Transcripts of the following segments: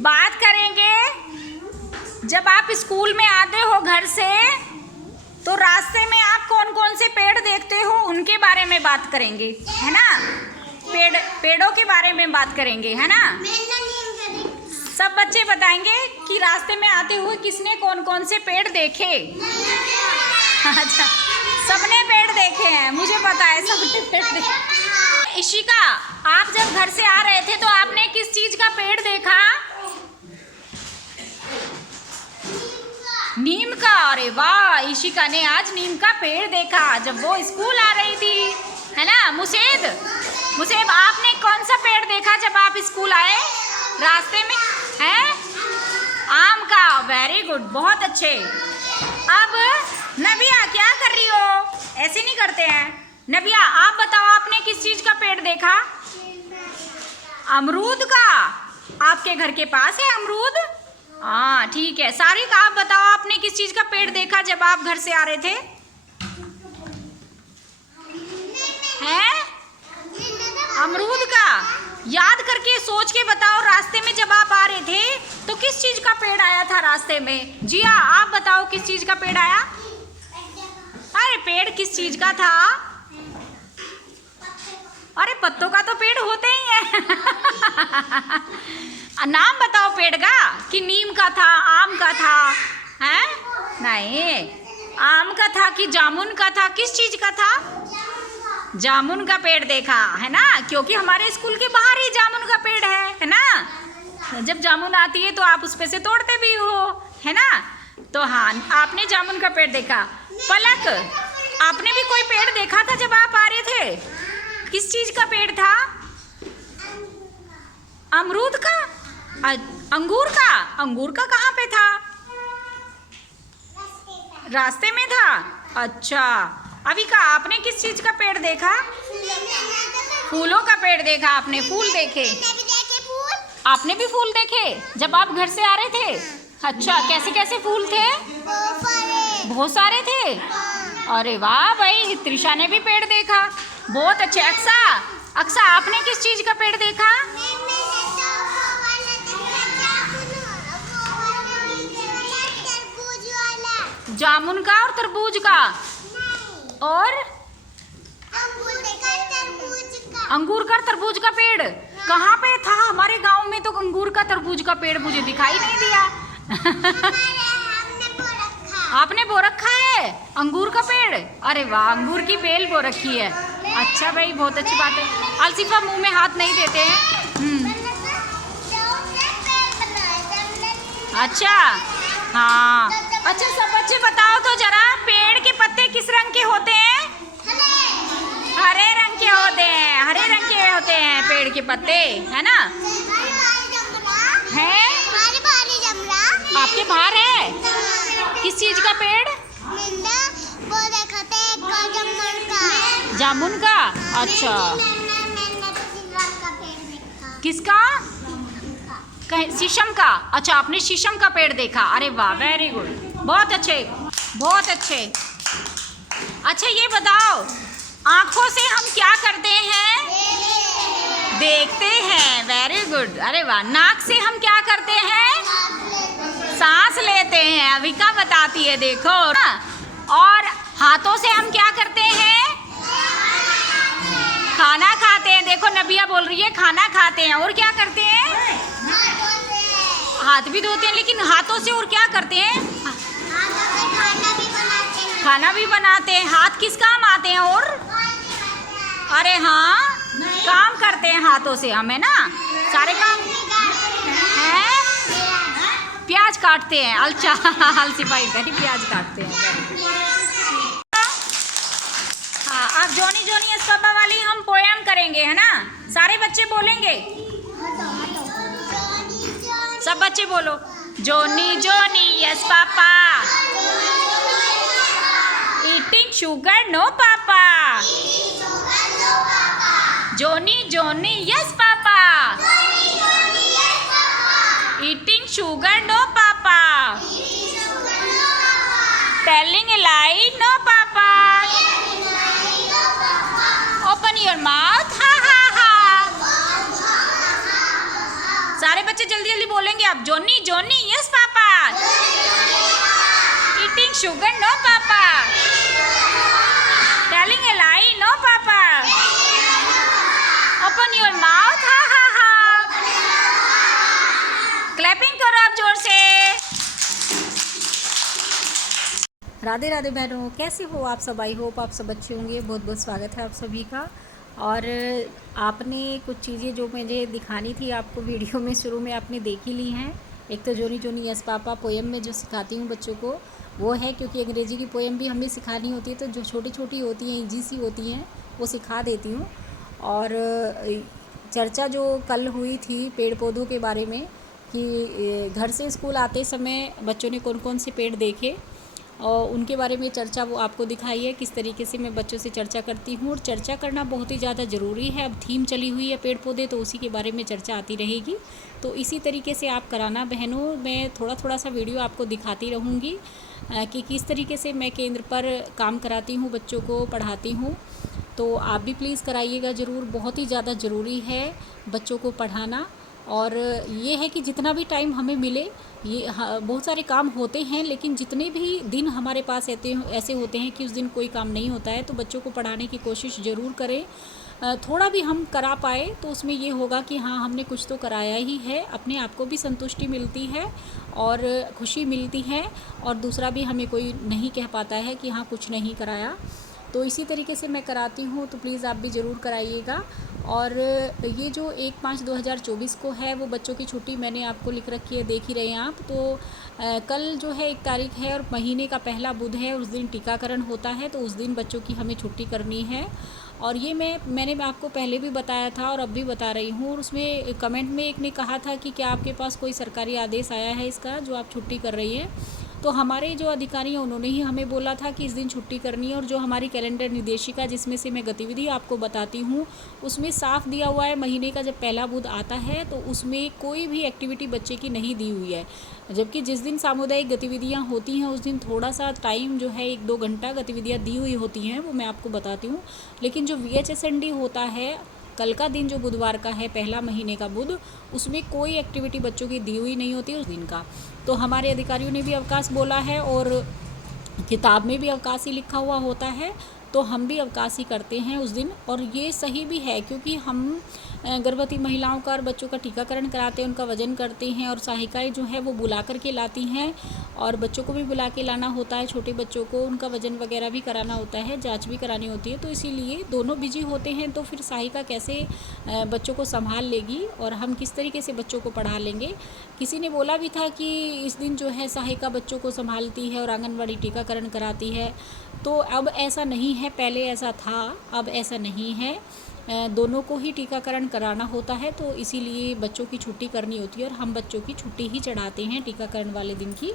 बात करेंगे जब आप स्कूल में आते हो घर से तो रास्ते में आप कौन कौन से पेड़ देखते हो उनके बारे में बात करेंगे, है ना। पेड़ों के बारे में बात करेंगे, है ना। सब बच्चे बताएंगे कि रास्ते में आते हुए किसने कौन कौन से पेड़ देखे। अच्छा, सबने पेड़ देखे हैं, मुझे पता है सबने पेड़ देखे। इशिका, आप जब घर से आ रहे थे तो आपने किस चीज का पेड़ देखा? नीम का। अरे वाह, इशिका ने आज नीम का पेड़ देखा जब वो स्कूल आ रही थी, है ना। मुसेब, आपने कौन सा पेड़ देखा जब आप स्कूल आए रास्ते में? है आम का। वेरी गुड, बहुत अच्छे। अब नबिया क्या कर रही हो? ऐसे नहीं करते हैं। नबिया आप बताओ, आपने किस चीज का पेड़ देखा? अमरूद का। आपके घर के पास है अमरूद? हाँ ठीक है। सारिक आप बताओ, आपने किस चीज का पेड़ देखा जब आप घर से आ रहे थे? हैं? अमरूद का। याद करके सोच के बताओ, रास्ते में जब आप आ रहे थे तो किस चीज का पेड़ आया था रास्ते में? जिया आप बताओ, किस चीज का पेड़ आया? अरे पेड़ किस चीज का था? अरे पत्तों का तो पेड़ होते ही है। नाम बताओ पेड़ का, कि नीम का था, आम का था? हैं? नहीं, आम का था कि जामुन का था? किस चीज का था? जामुन का पेड़ देखा, है ना, क्योंकि हमारे स्कूल के बाहर ही जामुन का पेड़ है ना। जब जामुन आती है तो आप उस पे से तोड़ते भी हो, है ना। तो हाँ, आपने जामुन का पेड़ देखा। पलक, आपने भी कोई पेड़ देखा था जब आप आ रहे थे? किस चीज का पेड़ था? अमरूद का? अंगूर का? अंगूर का कहाँ पे था? रास्ते में था। अच्छा, अविका आपने किस चीज का पेड़ देखा? फूलों का पेड़ देखा आपने, फूल देखे। आपने भी फूल देखे जब आप घर से आ रहे थे? अच्छा, कैसे कैसे फूल थे? बहुत सारे थे। अरे वाह भाई, त्रिशा ने भी पेड़ देखा, बहुत अच्छे। अक्सा आपने किस चीज का पेड़ देखा? जामुन का और तरबूज का। और अंगूर का, तरबूज का पेड़ कहाँ पे था? हमारे गांव में तो अंगूर का, तरबूज का पेड़ मुझे दिखाई नहीं दिया। आपने बो रखा है अंगूर का पेड़? अरे वाह, अंगूर की बेल बो रखी है। अच्छा भाई, बहुत अच्छी बात है। अलसिफा मुंह में हाथ नहीं देते हैं। अच्छा हाँ, अच्छा सब बच्चे बताओ तो जरा, पेड़ के पत्ते किस रंग के होते हैं? हरे रंग के होते हैं, हरे रंग के होते हैं पेड़ के पत्ते, है ना। है आपके बाहर है? किस चीज का पेड़? जामुन का। अच्छा, किसका? शीशम का। अच्छा, आपने शीशम का पेड़ देखा। अरे वाह, वेरी गुड, बहुत अच्छे, बहुत अच्छे। अच्छा ये बताओ, आँखों से हम क्या करते हैं? देखते हैं। वेरी गुड, अरे वाह। नाक से हम क्या करते हैं? सांस लेते हैं। अविका बताती है, देखो। और हाथों से हम क्या करते हैं? खाना खाते हैं। देखो नबिया बोल रही है खाना खाते हैं। और क्या करते हैं? हाथ भी धोते हैं, लेकिन हाथों से और क्या करते हैं? खाना भी बनाते हैं। हाथ किस काम आते हैं? और अरे हाँ, काम करते हैं हाथों से हम, है ना, सारे काम हैं। प्याज काटते हैं। अच्छा, अलसिफाई करी, प्याज काटते हैं। हाँ, अब जोनी जोनी यस पापा वाली हम पोएम करेंगे, है ना। सारे बच्चे बोलेंगे, सब बच्चे बोलो। Johnny Johnny yes papa, eating sugar no papa. Johnny Johnny yes papa, eating sugar no papa. Telling a lie no papa. Open your mouth, ha ha ha. सारे बच्चे जल्दी जल्दी बोलेंगे आप। Johnny Johnny yes papa. Eating sugar no papa. Telling a lie no papa. Open your mouth ha ha हा। Clapping करो आप जोर से। राधे राधे बहनों, कैसे हो आप सब? आई होप आप सब अच्छे होंगे। बहुत बहुत स्वागत है आप सभी का। और आपने कुछ चीज़ें जो मुझे दिखानी थी आपको वीडियो में शुरू में आपने देख ही ली हैं। एक तो जोनी जोनी यस पापा पोएम में जो सिखाती हूँ बच्चों को वो है, क्योंकि अंग्रेजी की पोएम भी हमें सिखानी होती है, तो जो छोटी छोटी होती हैं ईजी सी होती हैं वो सिखा देती हूँ। और चर्चा जो कल हुई थी पेड़ पौधों के बारे में कि घर से स्कूल आते समय बच्चों ने कौन कौन से पेड़ देखे और उनके बारे में चर्चा वो आपको दिखाई है। किस तरीके से मैं बच्चों से चर्चा करती हूँ, और चर्चा करना बहुत ही ज़्यादा ज़रूरी है। अब थीम चली हुई है पेड़ पौधे, तो उसी के बारे में चर्चा आती रहेगी। तो इसी तरीके से आप कराना बहनों। मैं थोड़ा थोड़ा सा वीडियो आपको दिखाती रहूँगी कि किस तरीके से मैं केंद्र पर काम कराती हूँ, बच्चों को पढ़ाती हूँ। तो आप भी प्लीज़ कराइएगा ज़रूर। बहुत ही ज़्यादा ज़रूरी है बच्चों को पढ़ाना। और ये है कि जितना भी टाइम हमें मिले, ये बहुत सारे काम होते हैं, लेकिन जितने भी दिन हमारे पास ऐसे होते हैं कि उस दिन कोई काम नहीं होता है, तो बच्चों को पढ़ाने की कोशिश ज़रूर करें। थोड़ा भी हम करा पाए तो उसमें ये होगा कि हाँ हमने कुछ तो कराया ही है। अपने आप को भी संतुष्टि मिलती है और खुशी मिलती है, और दूसरा भी हमें कोई नहीं कह पाता है कि हाँ कुछ नहीं कराया। तो इसी तरीके से मैं कराती हूँ, तो प्लीज़ आप भी ज़रूर कराइएगा। और ये जो 1/5/2024 को है वो बच्चों की छुट्टी मैंने आपको लिख रखी है, देख ही रहे हैं आप। तो कल जो है 1 तारीख है और महीने का पहला बुध है, उस दिन टीकाकरण होता है, तो उस दिन बच्चों की हमें छुट्टी करनी है। और ये मैंने आपको पहले भी बताया था और अब भी बता रही हूँ। और उसमें कमेंट में एक ने कहा था कि क्या आपके पास कोई सरकारी आदेश आया है इसका जो आप छुट्टी कर रही है। तो हमारे जो अधिकारी हैं उन्होंने ही हमें बोला था कि इस दिन छुट्टी करनी है। और जो हमारी कैलेंडर निर्देशिका जिसमें से मैं गतिविधि आपको बताती हूँ उसमें साफ दिया हुआ है, महीने का जब पहला बुध आता है तो उसमें कोई भी एक्टिविटी बच्चे की नहीं दी हुई है। जबकि जिस दिन सामुदायिक गतिविधियाँ होती हैं उस दिन थोड़ा सा टाइम जो है 1-2 घंटा गतिविधियाँ दी हुई होती हैं, वो मैं आपको बताती हूँ। लेकिन जो VHSND होता है कल का दिन जो बुधवार का है, पहला महीने का बुध, उसमें कोई एक्टिविटी बच्चों की दी हुई नहीं होती उस दिन का। तो हमारे अधिकारियों ने भी अवकाश बोला है और किताब में भी अवकाश ही लिखा हुआ होता है, तो हम भी अवकाश ही करते हैं उस दिन। और ये सही भी है क्योंकि हम गर्भवती महिलाओं का और बच्चों का टीकाकरण कराते हैं, उनका वजन करते हैं, और सहायिकाएँ जो है वो बुला करके लाती हैं, और बच्चों को भी बुला के लाना होता है। छोटे बच्चों को उनका वजन वगैरह भी कराना होता है, जांच भी करानी होती है। तो इसीलिए दोनों बिजी होते हैं, तो फिर सहायिका कैसे बच्चों को संभाल लेगी और हम किस तरीके से बच्चों को पढ़ा लेंगे। किसी ने बोला भी था कि इस दिन जो है सहायिका बच्चों को संभालती है और आंगनबाड़ी टीकाकरण कराती है। तो अब ऐसा नहीं है, पहले ऐसा था, अब ऐसा नहीं है। दोनों को ही टीकाकरण कराना होता है, तो इसीलिए बच्चों की छुट्टी करनी होती है और हम बच्चों की छुट्टी ही चढ़ाते हैं टीकाकरण वाले दिन की।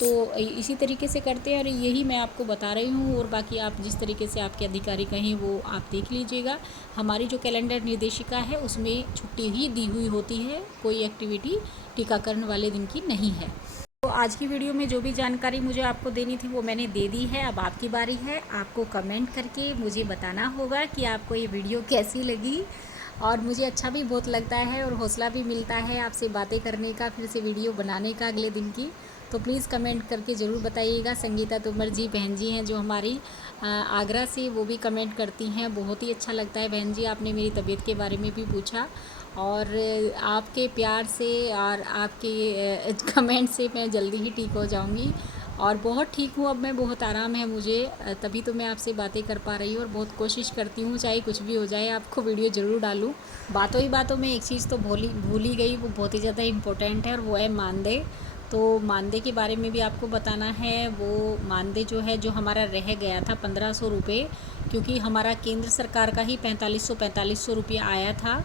तो इसी तरीके से करते हैं और यही मैं आपको बता रही हूँ। और बाकी आप जिस तरीके से आपके अधिकारी कहें वो आप देख लीजिएगा। हमारी जो कैलेंडर निर्देशिका है उसमें छुट्टी ही दी हुई होती है, कोई एक्टिविटी टीकाकरण वाले दिन की नहीं है। तो आज की वीडियो में जो भी जानकारी मुझे आपको देनी थी वो मैंने दे दी है। अब आपकी बारी है, आपको कमेंट करके मुझे बताना होगा कि आपको ये वीडियो कैसी लगी। और मुझे अच्छा भी बहुत लगता है और हौसला भी मिलता है आपसे बातें करने का, फिर से वीडियो बनाने का अगले दिन की। तो प्लीज़ कमेंट करके ज़रूर बताइएगा। संगीता तोमर जी बहन जी हैं जो हमारी आगरा से, वो भी कमेंट करती हैं। बहुत ही अच्छा लगता है बहन जी, आपने मेरी तबीयत के बारे में भी पूछा, और आपके प्यार से और आपके कमेंट से मैं जल्दी ही ठीक हो जाऊंगी और बहुत ठीक हूँ। अब मैं बहुत आराम है मुझे, तभी तो मैं आपसे बातें कर पा रही हूँ और बहुत कोशिश करती हूँ चाहे कुछ भी हो जाए आपको वीडियो ज़रूर डालूँ। बातों ही बातों में एक चीज़ तो भूल ही गई, वो बहुत ही ज़्यादा इम्पोर्टेंट है, और वो है मानदेय। तो मानदेय के बारे में भी आपको बताना है। वो मानदेय जो है, जो हमारा रह गया था 1500 रुपये, क्योंकि हमारा केंद्र सरकार का ही 4500 रुपये आया था,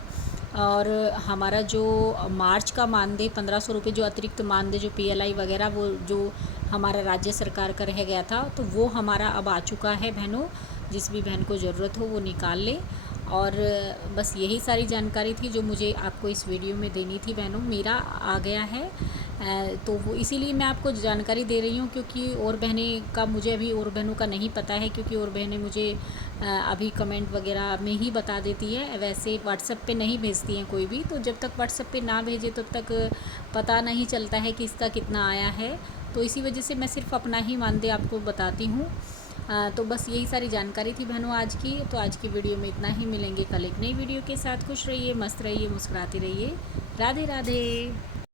और हमारा जो मार्च का मानदेय 1500 रुपये, जो अतिरिक्त मानदेय जो PLI वगैरह वो जो हमारा राज्य सरकार का रह गया था, तो वो हमारा अब आ चुका है बहनों। जिस भी बहन को ज़रूरत हो वो निकाल ले। और बस यही सारी जानकारी थी जो मुझे आपको इस वीडियो में देनी थी बहनों। मेरा आ गया है, तो वो इसीलिए मैं आपको जानकारी दे रही हूँ, क्योंकि और बहनें का मुझे अभी और बहनों का नहीं पता है, क्योंकि और बहनें मुझे अभी कमेंट वगैरह में ही बता देती है, वैसे व्हाट्सएप पे नहीं भेजती हैं कोई भी। तो जब तक व्हाट्सएप पे ना भेजे तब तक पता नहीं चलता है कि इसका कितना आया है। तो इसी वजह से मैं सिर्फ अपना ही मानदेय आपको बताती हूँ। तो बस यही सारी जानकारी थी बहनों आज की। तो आज की वीडियो में इतना ही, मिलेंगे कल एक नई वीडियो के साथ। खुश रहिए, मस्त रहिए, मुस्कुराते रहिए। राधे राधे।